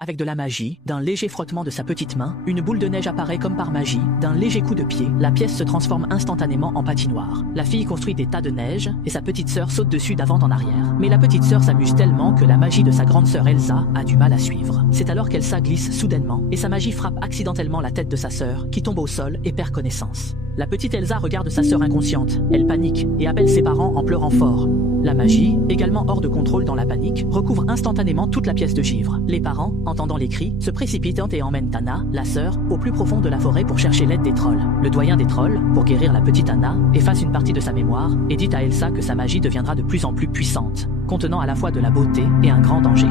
Avec de la magie, d'un léger frottement de sa petite main, une boule de neige apparaît comme par magie. D'un léger coup de pied, la pièce se transforme instantanément en patinoire. La fille construit des tas de neige et sa petite sœur saute dessus d'avant en arrière. Mais la petite sœur s'amuse tellement que la magie de sa grande sœur Elsa a du mal à suivre. C'est alors qu'Elsa glisse soudainement et sa magie frappe accidentellement la tête de sa sœur qui tombe au sol et perd connaissance. La petite Elsa regarde sa sœur inconsciente. Elle panique et appelle ses parents en pleurant fort. La magie, également hors de contrôle dans la panique, recouvre instantanément toute la pièce de givre. Les parents, entendant les cris, se précipitent et emmènent Anna, la sœur, au plus profond de la forêt pour chercher l'aide des trolls. Le doyen des trolls, pour guérir la petite Anna, efface une partie de sa mémoire et dit à Elsa que sa magie deviendra de plus en plus puissante, contenant à la fois de la beauté et un grand danger.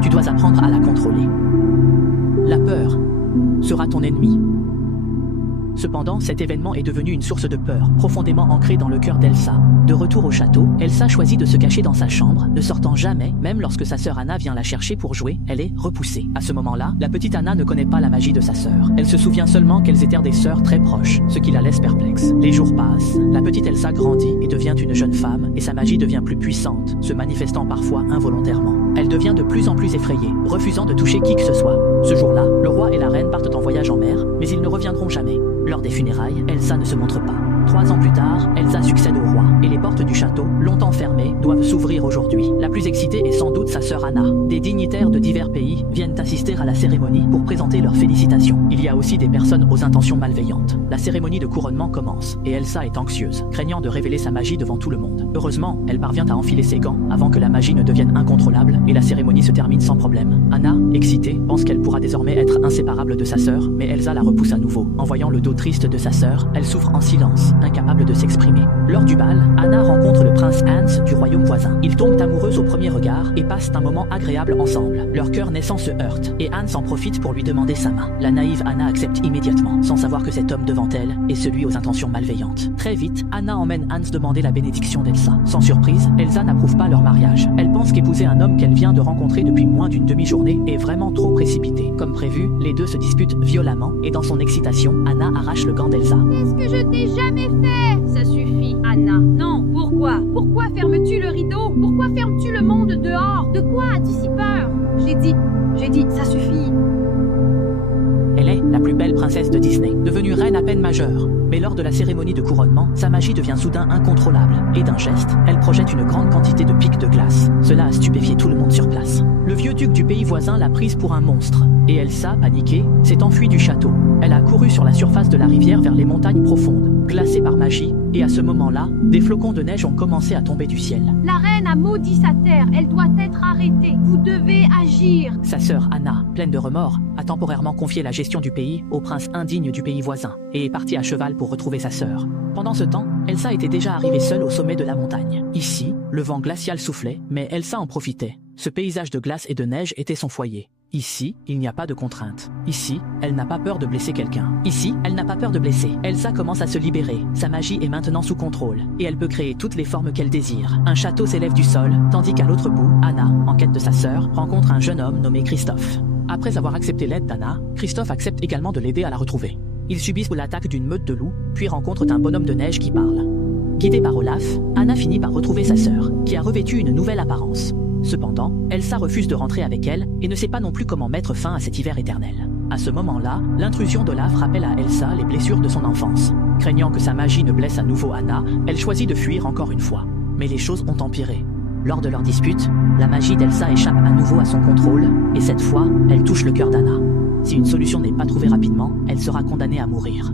Tu dois apprendre à la contrôler. La peur sera ton ennemi. Cependant, cet événement est devenu une source de peur, profondément ancrée dans le cœur d'Elsa. De retour au château, Elsa choisit de se cacher dans sa chambre, ne sortant jamais, même lorsque sa sœur Anna vient la chercher pour jouer, elle est repoussée. À ce moment-là, la petite Anna ne connaît pas la magie de sa sœur. Elle se souvient seulement qu'elles étaient des sœurs très proches, ce qui la laisse perplexe. Les jours passent, la petite Elsa grandit et devient une jeune femme, et sa magie devient plus puissante, se manifestant parfois involontairement. Elle devient de plus en plus effrayée, refusant de toucher qui que ce soit. Ce jour-là, le roi et la reine partent en voyage en mer, mais ils ne reviendront jamais. Lors des funérailles, Elsa ne se montre pas. 3 ans plus tard, Elsa succède au roi, et les portes du château, longtemps fermées, doivent s'ouvrir aujourd'hui. La plus excitée est sans doute sa sœur Anna. Des dignitaires de divers pays viennent assister à la cérémonie pour présenter leurs félicitations. Il y a aussi des personnes aux intentions malveillantes. La cérémonie de couronnement commence, et Elsa est anxieuse, craignant de révéler sa magie devant tout le monde. Heureusement, elle parvient à enfiler ses gants avant que la magie ne devienne incontrôlable, et la cérémonie se termine sans problème. Anna, excitée, pense qu'elle pourra désormais être inséparable de sa sœur, mais Elsa la repousse à nouveau. En voyant le dos triste de sa sœur, elle souffre en silence, incapable de s'exprimer. Lors du bal, Anna rencontre le prince Hans du royaume voisin. Ils tombent amoureux au premier regard et passent un moment agréable ensemble. Leur cœur naissant se heurte, et Hans en profite pour lui demander sa main. La naïve Anna accepte immédiatement, sans savoir que cet homme devant elle est celui aux intentions malveillantes. Très vite, Anna emmène Hans demander la bénédiction d'Elsa. Sans surprise, Elsa n'approuve pas leur mariage. Elle pense qu'épouser un homme qu'elle vient de rencontrer depuis moins d'une demi-journée est vraiment trop précipité. Comme prévu, les deux se disputent violemment, et dans son excitation, Anna arrache le gant d'Elsa. Qu'est-ce que je t'ai jamais fait? Ça suffit, Anna. Non, pourquoi? Pourquoi fermes-tu le rideau? Pourquoi fermes-tu le monde dehors? De quoi as-tu si peur? J'ai dit, ça suffit. Elle est la plus belle princesse de Disney, devenue reine à peine majeure. Mais lors de la cérémonie de couronnement, sa magie devient soudain incontrôlable. Et d'un geste, elle projette une grande quantité de pics de glace. Cela a stupéfié tout le monde sur place. Le vieux duc du pays voisin l'a prise pour un monstre. Et Elsa, paniquée, s'est enfuie du château. Elle a couru sur la surface de la rivière vers les montagnes profondes, glacées par magie. Et à ce moment-là, des flocons de neige ont commencé à tomber du ciel. La reine a maudit sa terre, elle doit être arrêtée. Vous devez agir. Sa sœur Anna, pleine de remords, a temporairement confié la gestion du pays au prince indigne du pays voisin et est partie à cheval pour retrouver sa sœur. Pendant ce temps, Elsa était déjà arrivée seule au sommet de la montagne. Ici, le vent glacial soufflait, mais Elsa en profitait. Ce paysage de glace et de neige était son foyer. Ici, il n'y a pas de contrainte. Ici, elle n'a pas peur de blesser quelqu'un. Ici, elle n'a pas peur de blesser. Elsa commence à se libérer. Sa magie est maintenant sous contrôle, et elle peut créer toutes les formes qu'elle désire. Un château s'élève du sol, tandis qu'à l'autre bout, Anna, en quête de sa sœur, rencontre un jeune homme nommé Christophe. Après avoir accepté l'aide d'Anna, Christophe accepte également de l'aider à la retrouver. Ils subissent l'attaque d'une meute de loups, puis rencontrent un bonhomme de neige qui parle. Guidée par Olaf, Anna finit par retrouver sa sœur, qui a revêtu une nouvelle apparence. Cependant, Elsa refuse de rentrer avec elle et ne sait pas non plus comment mettre fin à cet hiver éternel. À ce moment-là, l'intrusion d'Olaf rappelle à Elsa les blessures de son enfance. Craignant que sa magie ne blesse à nouveau Anna, elle choisit de fuir encore une fois. Mais les choses ont empiré. Lors de leur dispute, la magie d'Elsa échappe à nouveau à son contrôle, et cette fois, elle touche le cœur d'Anna. Si une solution n'est pas trouvée rapidement, elle sera condamnée à mourir.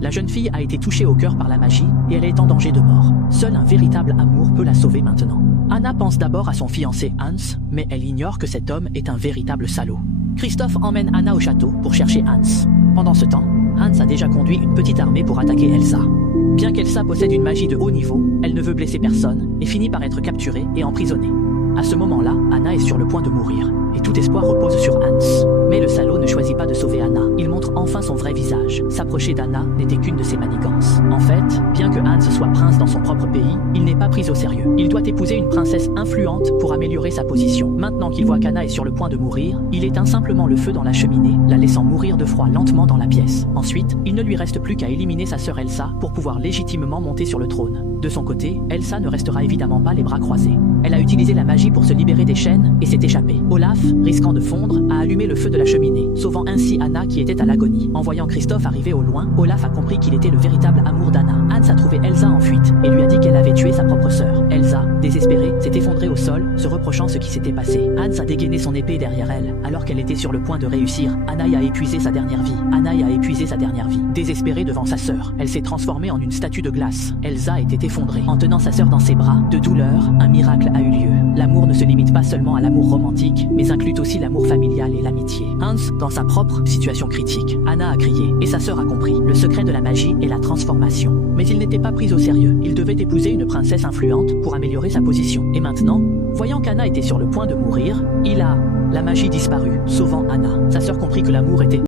La jeune fille a été touchée au cœur par la magie, et elle est en danger de mort. Seul un véritable amour peut la sauver maintenant. Anna pense d'abord à son fiancé Hans, mais elle ignore que cet homme est un véritable salaud. Christophe emmène Anna au château pour chercher Hans. Pendant ce temps, Hans a déjà conduit une petite armée pour attaquer Elsa. Bien qu'Elsa possède une magie de haut niveau, elle ne veut blesser personne et finit par être capturée et emprisonnée. À ce moment-là, Anna est sur le point de mourir, et tout espoir repose sur Hans. Mais le salaud ne choisit pas de sauver Anna. Il montre enfin son vrai visage. S'approcher d'Anna n'était qu'une de ses manigances. En fait, bien que Hans soit prince dans son propre pays, il n'est pas pris au sérieux. Il doit épouser une princesse influente pour améliorer sa position. Maintenant qu'il voit qu'Anna est sur le point de mourir, il éteint simplement le feu dans la cheminée, la laissant mourir de froid lentement dans la pièce. Ensuite, il ne lui reste plus qu'à éliminer sa sœur Elsa pour pouvoir légitimement monter sur le trône. De son côté, Elsa ne restera évidemment pas les bras croisés. Elle a utilisé la magie pour se libérer des chaînes et s'est échappée. Olaf, risquant de fondre, a allumé le feu de la cheminée, sauvant ainsi Anna qui était à l'agonie. En voyant Christophe arriver au loin, Olaf a compris qu'il était le véritable amour d'Anna. Hans a trouvé Elsa en fuite et lui a dit qu'elle avait tué sa propre sœur. Elsa, désespérée, s'est effondrée au sol, se reprochant ce qui s'était passé. Hans a dégainé son épée derrière elle, alors qu'elle était sur le point de réussir. Anna a épuisé sa dernière vie. Désespérée devant sa sœur, elle s'est transformée en une statue de glace. Elsa était effondrée. En tenant sa sœur dans ses bras, de douleur, un miracle a eu lieu. L'amour ne se limite pas seulement à l'amour romantique, mais inclut aussi l'amour familial et l'amitié. Hans, dans sa propre situation critique, Anna a crié, et sa sœur a compris. Le secret de la magie est la transformation. Mais il n'était pas pris au sérieux. Il devait épouser une princesse influente pour améliorer sa position. Et maintenant, voyant qu'Anna était sur le point de mourir, la magie disparut, sauvant Anna. Sa sœur comprit que l'amour était